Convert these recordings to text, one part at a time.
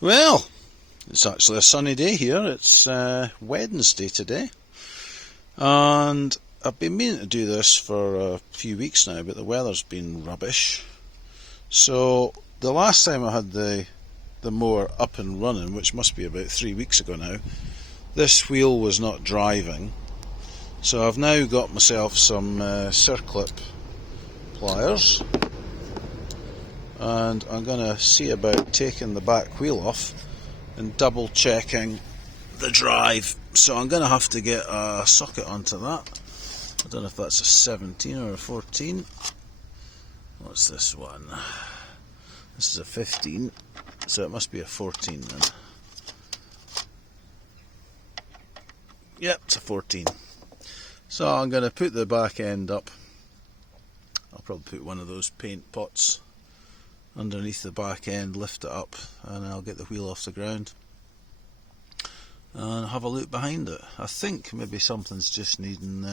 Well, it's actually a sunny day here. It's Wednesday today, and I've been meaning to do this for a few weeks now, but the weather's been rubbish. So the last time I had the mower up and running, which must be about 3 weeks ago now, this wheel was not driving. So I've now got myself some circlip pliers, and I'm going to see about taking the back wheel off and double checking the drive. So I'm going to have to get a socket onto that. I don't know if that's a 17 or a 14. What's this one? This is a 15, so it must be a 14 then. Yep, it's a 14. So I'm going to put the back end up. I'll probably put one of those paint pots underneath the back end, lift it up, and I'll get the wheel off the ground and have a look behind it. I think maybe something's just needing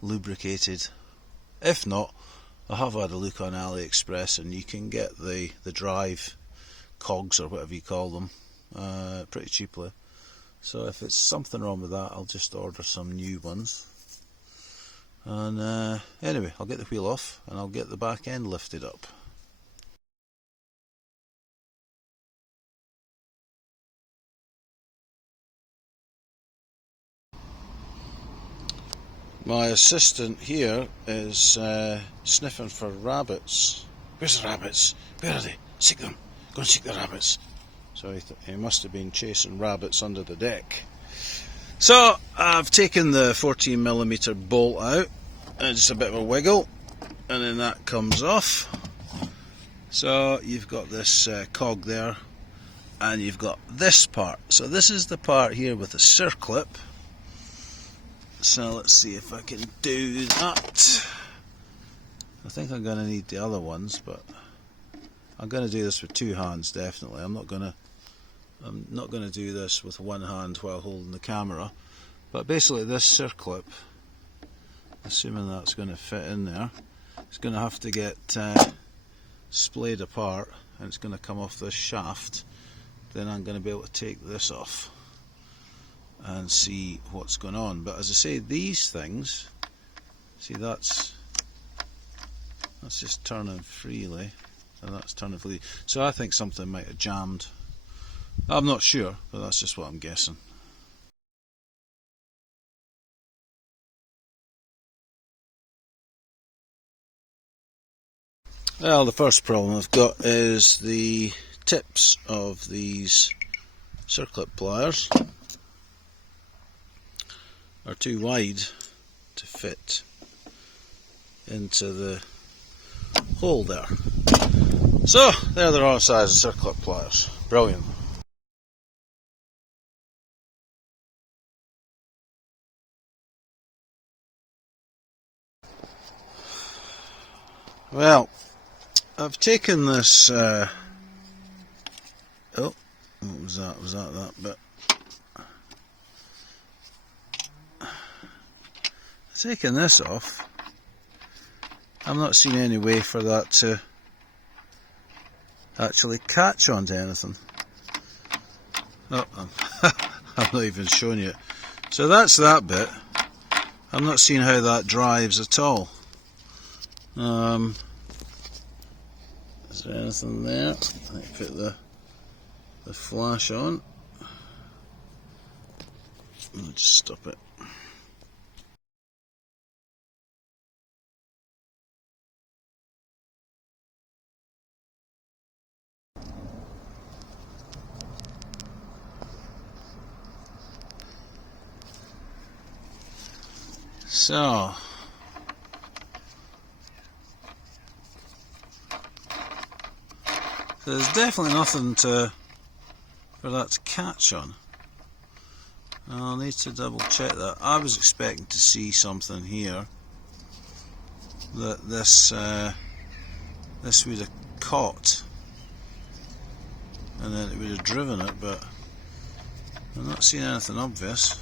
lubricated. If not, I have had a look on AliExpress, and you can get the drive cogs or whatever you call them pretty cheaply. So if it's something wrong with that, I'll just order some new ones. And anyway, I'll get the wheel off and I'll get the back end lifted up. My assistant here is sniffing for rabbits. Where's the rabbits? Where are they? Seek them. Go and seek the rabbits. So he must have been chasing rabbits under the deck. So I've taken the 14mm bolt out, and just a bit of a wiggle, and then that comes off. So you've got this cog there, and you've got this part. So this is the part here with the circlip. So let's see if I can do that. I think I'm going to need the other ones, but I'm going to do this with two hands definitely. I'm not going to do this with one hand while holding the camera. But basically this circlip, assuming that's going to fit in there, it's going to have to get splayed apart, and it's going to come off this shaft. Then I'm going to be able to take this off and see what's going on. But as I say, these things, see, that's just turning freely, and that's turning freely. So I think something might have jammed. I'm not sure, but that's just what I'm guessing. Well, the first problem I've got is the tips of these circlip pliers are too wide to fit into the hole there. So they're the wrong size of circlip pliers. Brilliant. Well, I've taken this oh, what was that? Was that bit? I've taken this off. I'm not seeing any way for that to actually catch onto anything. Oh, I'm not even showing you it. So that's that bit. I'm not seeing how that drives at all. Is there anything there? I put the flash on. I'll just stop it. So there's definitely nothing for that to catch on. I'll need to double check that. I was expecting to see something here that this would have caught, and then it would have driven it, but I'm not seeing anything obvious.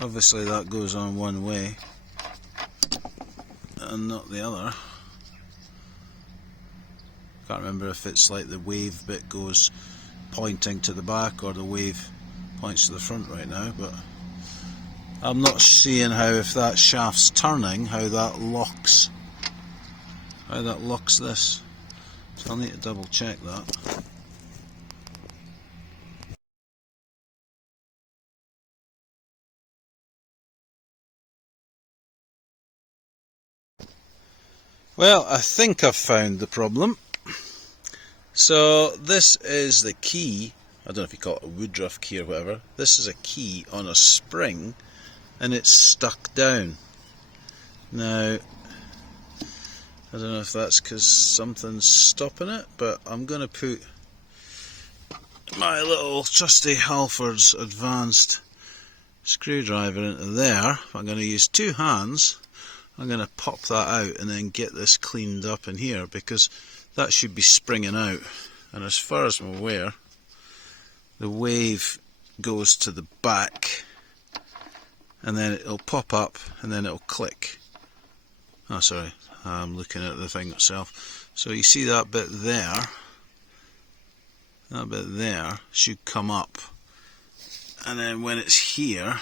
Obviously that goes on one way and not the other. Can't remember if it's like the wave bit goes pointing to the back or the wave points to the front right now, but I'm not seeing how, if that shaft's turning, how that locks this. So I'll need to double check that. Well, I think I've found the problem. So this is the key. I don't know if you call it a woodruff key or whatever. This is a key on a spring and it's stuck down. Now, I don't know if that's because something's stopping it, but I'm going to put my little trusty Halford's advanced screwdriver into there. I'm going to use two hands. I'm going to pop that out and then get this cleaned up in here, because that should be springing out. And as far as I'm aware, the wave goes to the back and then it'll pop up and then it'll click. Oh, sorry, I'm looking at the thing itself. So you see that bit there? That bit there should come up, and then when it's here,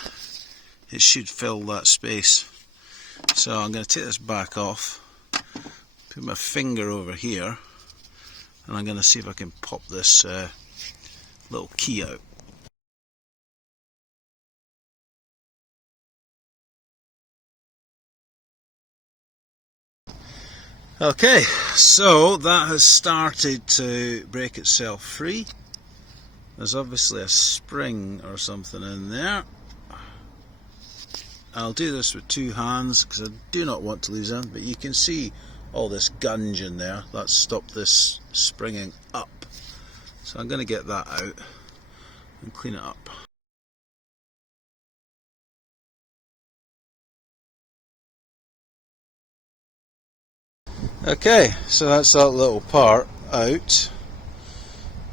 it should fill that space. So I'm going to take this back off, put my finger over here, and I'm going to see if I can pop this little key out. Okay, so that has started to break itself free. There's obviously a spring or something in there. I'll do this with two hands because I do not want to lose them, but you can see all this gunge in there. That's stopped this springing up. So I'm going to get that out and clean it up. Okay, so that's that little part out.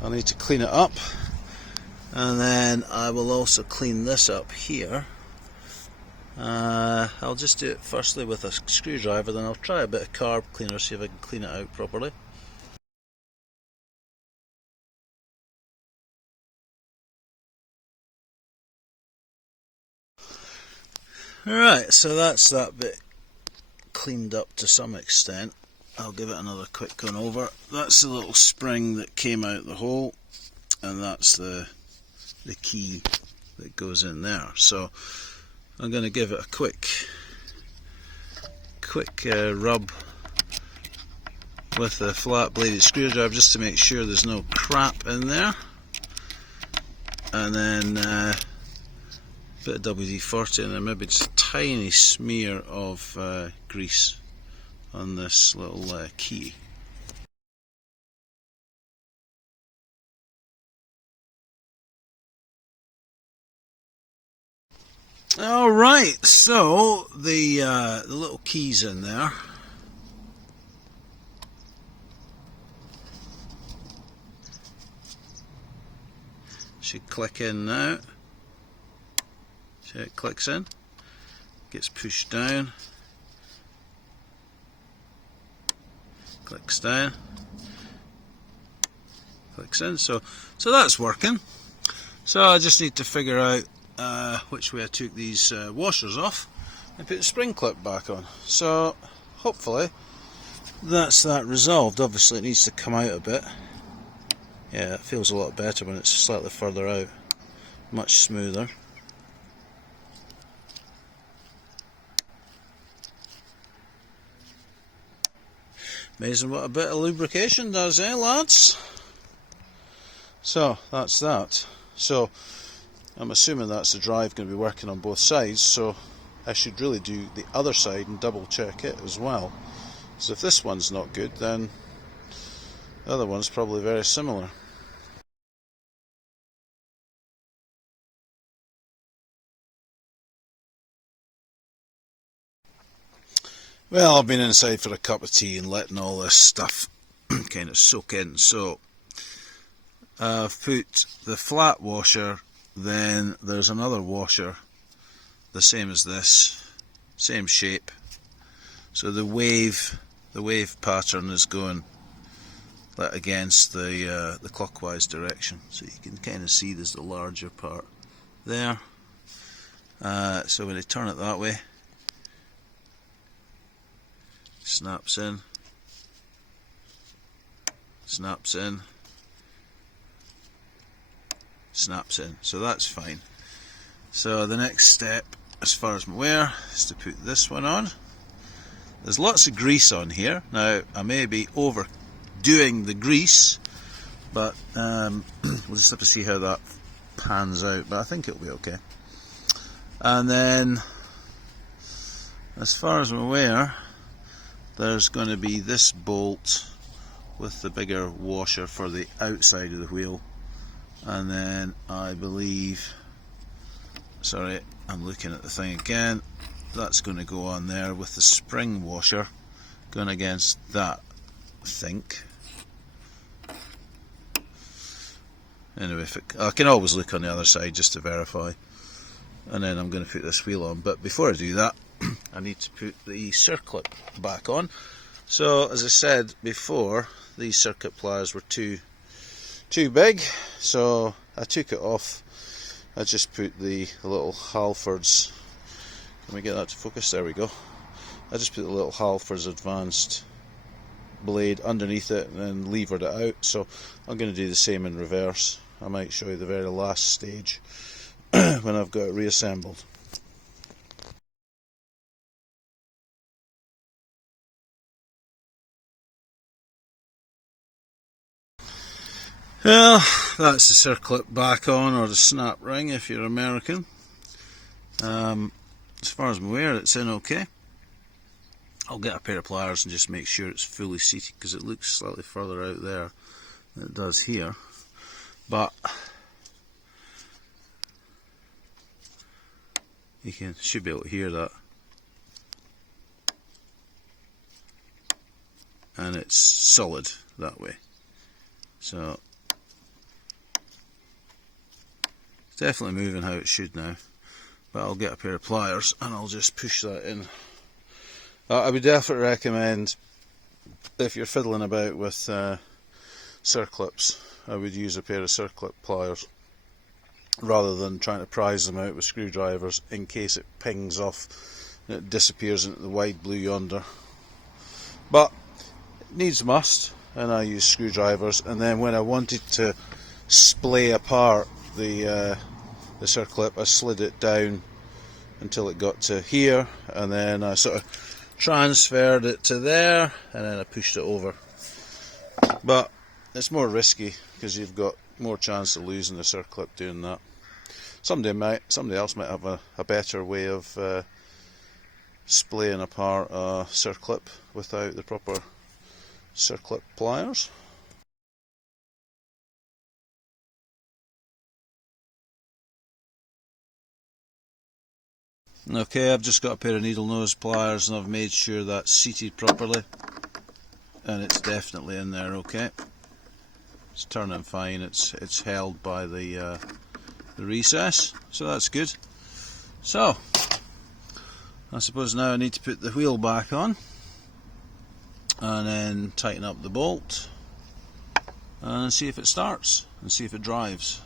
I need to clean it up, and then I will also clean this up here. I'll just do it firstly with a screwdriver, then I'll try a bit of carb cleaner, see if I can clean it out properly. Alright, so that's that bit cleaned up to some extent. I'll give it another quick going over. That's the little spring that came out the hole, and that's the key that goes in there. So I'm going to give it a quick rub with a flat bladed screwdriver just to make sure there's no crap in there, and then a bit of WD-40 and then maybe just a tiny smear of grease on this little key. Alright, so the little key's in there. Should click in now. So it clicks in, gets pushed down, clicks down, clicks in. So that's working. So I just need to figure out which way I took these washers off and put the spring clip back on. So hopefully that's that resolved. Obviously it needs to come out a bit. Yeah, it feels a lot better when it's slightly further out, much smoother. Amazing what a bit of lubrication does, eh lads? So that's that. So I'm assuming that's the drive going to be working on both sides, so I should really do the other side and double check it as well. So if this one's not good, then the other one's probably very similar. Well, I've been inside for a cup of tea and letting all this stuff kind of soak in. So I've put the flat washer, then there's another washer, the same as this, same shape. So the wave pattern is going that against the clockwise direction, so you can kind of see there's the larger part there. So when I turn it that way, snaps in, snaps in, snaps in, so that's fine. So the next step, as far as I'm aware, is to put this one on. There's lots of grease on here. Now I may be overdoing the grease, but we'll just have to see how that pans out, but I think it'll be okay. And then, as far as I'm aware, there's going to be this bolt with the bigger washer for the outside of the wheel, and then I believe, sorry, I'm looking at the thing again, that's going to go on there with the spring washer going against that, I think. Anyway, I can always look on the other side just to verify. And then I'm going to put this wheel on, but before I do that I need to put the circlip back on. So as I said before, these circuit pliers were too big, so I took it off. I just put the little Halfords, can we get that to focus? There we go. I just put the little Halfords advanced blade underneath it and then levered it out. So I'm going to do the same in reverse. I might show you the very last stage when I've got it reassembled. Well, that's the circlip back on, or the snap ring if you're American. As far as I'm aware, it's in okay. I'll get a pair of pliers and just make sure it's fully seated, because it looks slightly further out there than it does here. But you should be able to hear that. And it's solid that way. So it's definitely moving how it should now. But I'll get a pair of pliers and I'll just push that in. I would definitely recommend, if you're fiddling about with circlips, I would use a pair of circlip pliers rather than trying to prise them out with screwdrivers in case it pings off and it disappears into the wide blue yonder. But it needs must, and I use screwdrivers. And then when I wanted to splay apart the circlip, I slid it down until it got to here, and then I sort of transferred it to there, and then I pushed it over. But it's more risky because you've got more chance of losing the circlip doing that. Somebody else might have a better way of splaying apart a circlip without the proper circlip pliers. Okay, I've just got a pair of needle nose pliers and I've made sure that's seated properly, and it's definitely in there okay. It's turning fine, it's held by the recess, so that's good. So I suppose now I need to put the wheel back on and then tighten up the bolt and see if it starts and see if it drives.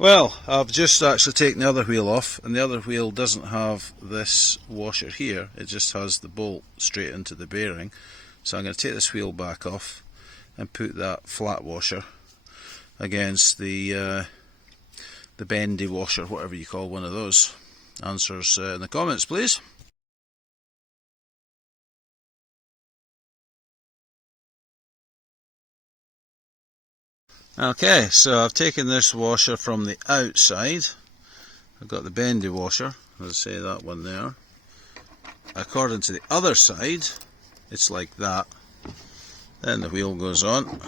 Well, I've just actually taken the other wheel off, and the other wheel doesn't have this washer here, it just has the bolt straight into the bearing. So I'm going to take this wheel back off and put that flat washer against the bendy washer, whatever you call one of those. Answers in the comments, please. Okay, so I've taken this washer from the outside. I've got the bendy washer, as I say, that one there. According to the other side, it's like that. Then the wheel goes on.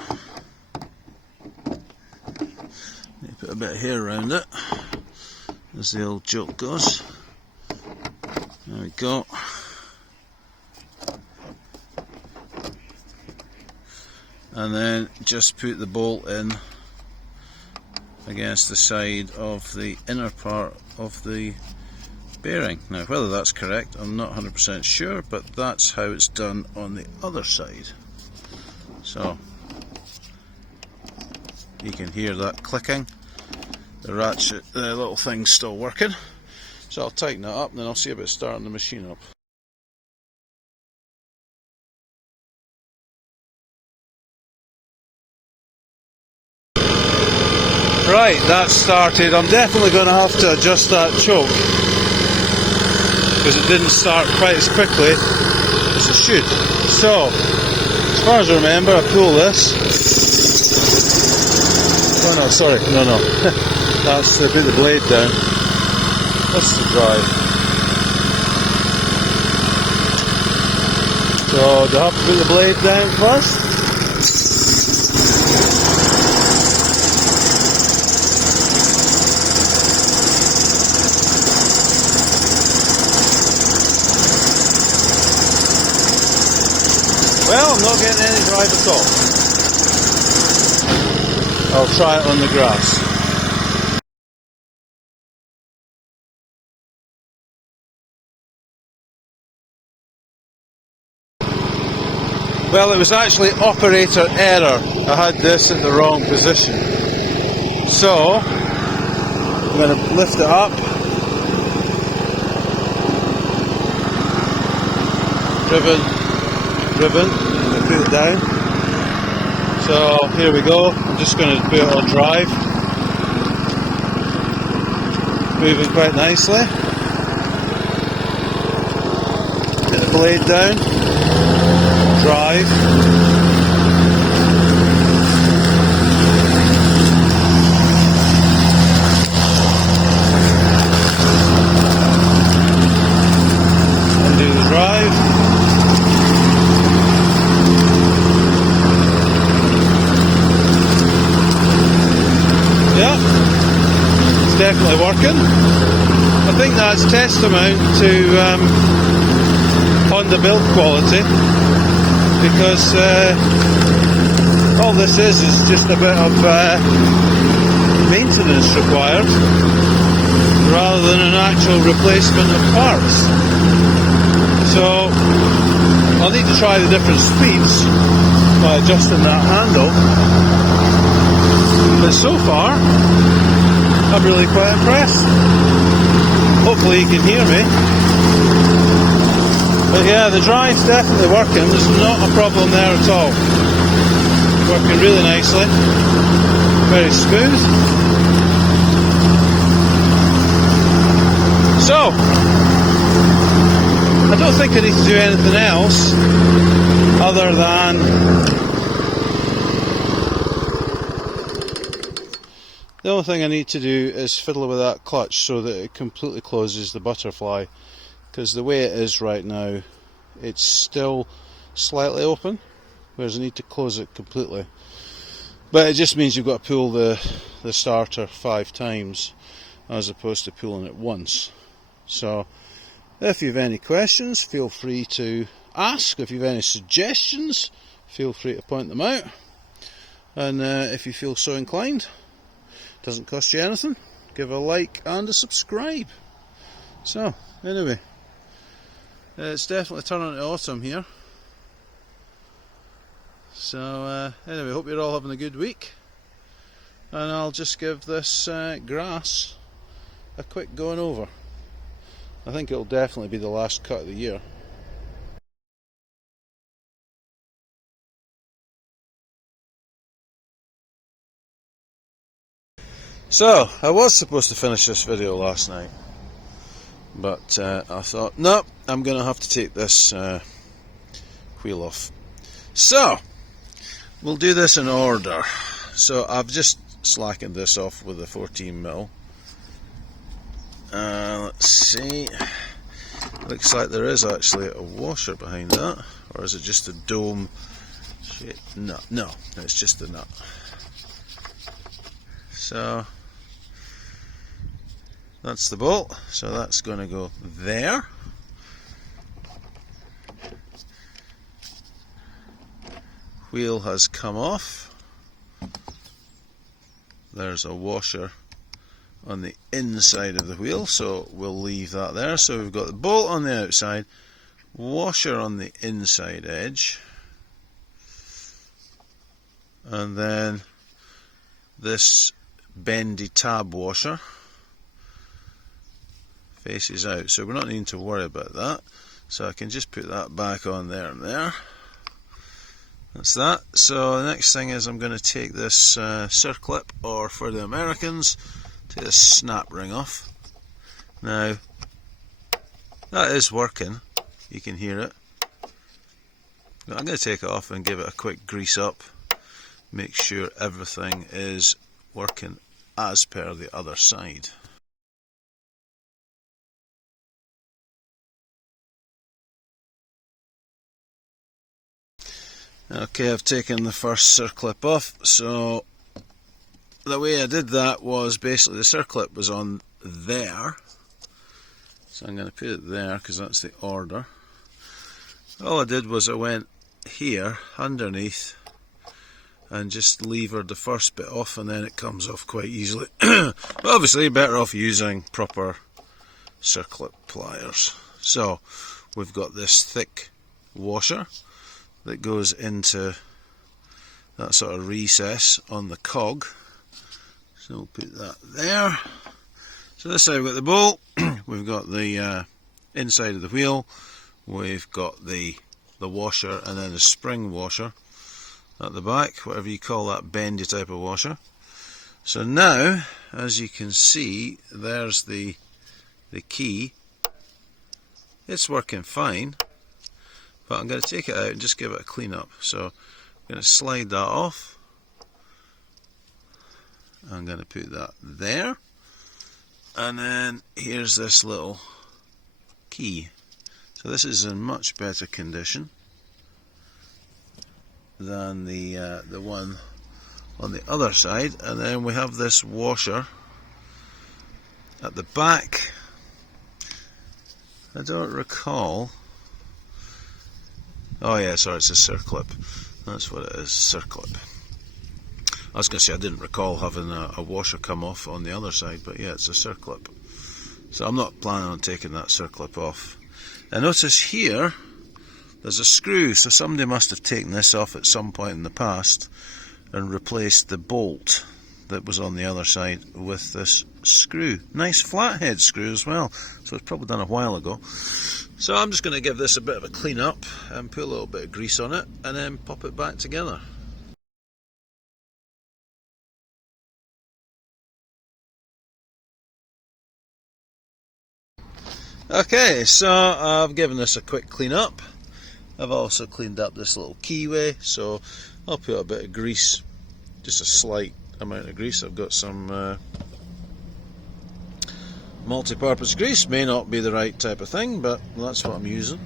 Put a bit of hair around it, as the old joke goes. There we go. And then just put the bolt in against the side of the inner part of the bearing. Now whether that's correct I'm not 100% sure, but that's how it's done on the other side. So you can hear that clicking. The ratchet, the little thing's still working. So I'll tighten it up and then I'll see about starting the machine up. Right, that's started. I'm definitely going to have to adjust that choke because it didn't start quite as quickly as it should. So, as far as I remember, I pull this. Oh no, sorry, no. That's to put the blade down. That's the drive. So, do I have to put the blade down first? Well, I'm not getting any drive at all. I'll try it on the grass. Well, it was actually operator error. I had this at the wrong position. So, I'm going to lift it up. Ribbon, and put it down. So here we go. I'm just going to put it on drive. Moving quite nicely. Put the blade down. Drive. Undo the drive. Yeah, it's definitely working. I think that's testament to Honda build quality, because all this is just a bit of maintenance required rather than an actual replacement of parts. So I'll need to try the different speeds by adjusting that handle. But so far, I'm really quite impressed. Hopefully you can hear me. But yeah, the drive's definitely working. There's not a problem there at all. Working really nicely. Very smooth. So, I don't think I need to do anything else other than the only thing I need to do is fiddle with that clutch so that it completely closes the butterfly, because the way it is right now it's still slightly open, whereas I need to close it completely. But it just means you've got to pull the starter 5 times as opposed to pulling it once. So if you have any questions, feel free to ask. If you have any suggestions, feel free to point them out. And if you feel so inclined, doesn't cost you anything, give a like and a subscribe. So anyway, it's definitely turning to autumn here. So anyway, hope you're all having a good week, and I'll just give this grass a quick going over. I think it'll definitely be the last cut of the year. So, I was supposed to finish this video last night, but I thought, no, I'm going to have to take this wheel off. So, we'll do this in order. So, I've just slackened this off with a 14mm. Let's see. Looks like there is actually a washer behind that, or is it just a dome shape? No, it's just a nut. So that's the bolt, so that's going to go there. Wheel has come off. there's a washer on the inside of the wheel, so we'll leave that there. So we've got the bolt on the outside, washer on the inside edge, and then this bendy tab washer faces out, so we're not needing to worry about that. So I can just put that back on there and there. That's that. So the next thing is I'm going to take this circlip, or for the Americans, take this snap ring off. Now that is working, you can hear it. I'm going to take it off and give it a quick grease up, make sure everything is working as per the other side. Okay, I've taken the first circlip off. So the way I did that was basically the circlip was on there, so I'm going to put it there because that's the order. All I did was I went here underneath and just levered the first bit off, and then it comes off quite easily. But obviously better off using proper circlip pliers. So we've got this thick washer that goes into that sort of recess on the cog, so we'll put that there. So this side we've got the bolt, we've got the inside of the wheel, we've got the washer, and then the spring washer at the back, whatever you call that bendy type of washer. So now, as you can see, there's the key. It's working fine, but I'm going to take it out and just give it a clean up. So I'm going to slide that off. I'm going to put that there, and then here's this little key. So this is in much better condition than the one on the other side. And then we have this washer at the back. I don't recall. Oh yeah, sorry, it's a circlip. That's what it is, circlip. I was going to say I didn't recall having a washer come off on the other side, but yeah, it's a circlip. So I'm not planning on taking that circlip off. And notice here there's a screw, so somebody must have taken this off at some point in the past and replaced the bolt that was on the other side with this screw. Nice flathead screw as well, so it's probably done a while ago. So I'm just going to give this a bit of a clean up and put a little bit of grease on it and then pop it back together. Okay, so I've given this a quick clean up. I've also cleaned up this little keyway, so I'll put a bit of grease, just a slight amount of grease. I've got some multi-purpose grease, may not be the right type of thing, but that's what I'm using.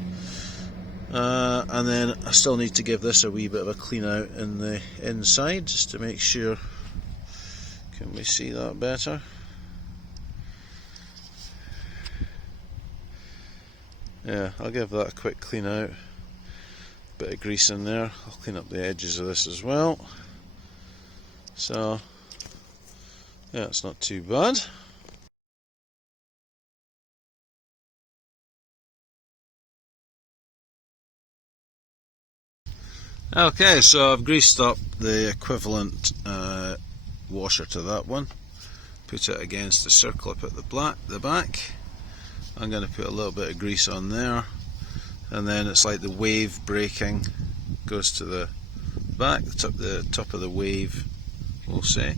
And then I still need to give this a wee bit of a clean out in the inside, just to make sure. Can we see that better? Yeah, I'll give that a quick clean out. Bit of grease in there. I'll clean up the edges of this as well. So yeah, it's not too bad. Okay, so I've greased up the equivalent washer to that one. Put it against the circlip at the back. I'm going to put a little bit of grease on there, and then it's like the wave braking goes to the back. The top of the wave, we'll say,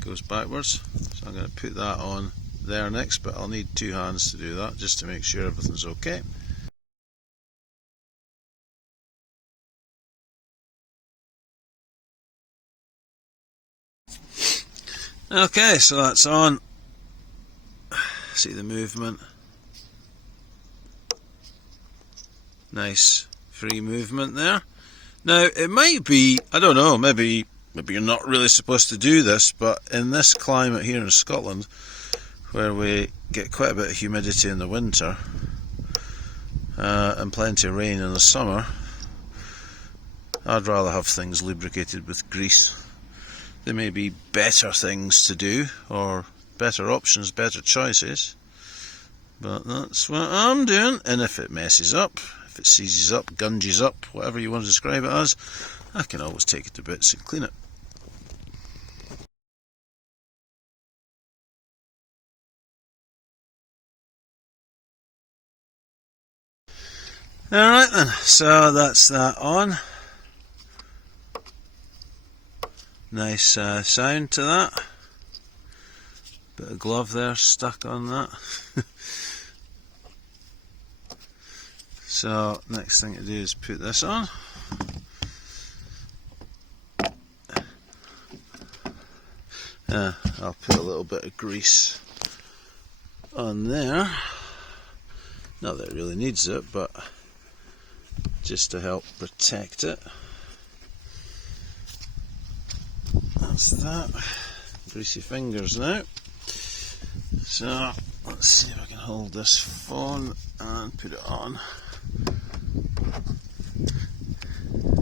goes backwards. So I'm going to put that on there next, but I'll need two hands to do that just to make sure everything's okay. Okay, so that's on. See the movement. Nice free movement there. Now it might be, I don't know, maybe you're not really supposed to do this, but in this climate here in Scotland, where we get quite a bit of humidity in the winter and plenty of rain in the summer, I'd rather have things lubricated with grease. There may be better things to do, or better options, better choices, but that's what I'm doing. And if it messes up, if it seizes up, gunges up, whatever you want to describe it as, I can always take it to bits and clean it. Alright then, so that's that on. Nice sound to that. Bit of glove there stuck on that. So next thing to do is put this on. I'll put a little bit of grease on there. Not that it really needs it, but just to help protect it. That's that. Greasy fingers now. So let's see if I can hold this phone and put it on.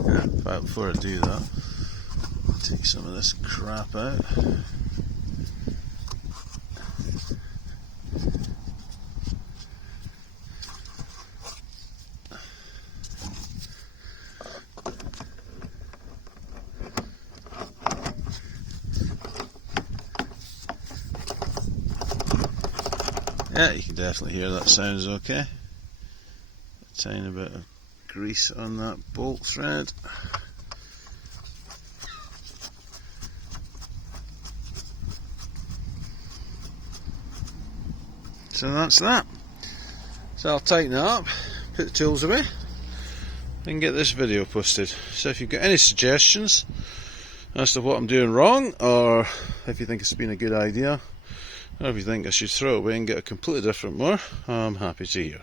In fact, before I do that, I'll take some of this crap out. Yeah, you can definitely hear that sounds okay. A tiny bit of grease on that bolt thread. So that's that. So I'll tighten it up, put the tools away, and get this video posted. So if you've got any suggestions as to what I'm doing wrong, or if you think it's been a good idea, or if you think I should throw it away and get a completely different mower, I'm happy to hear.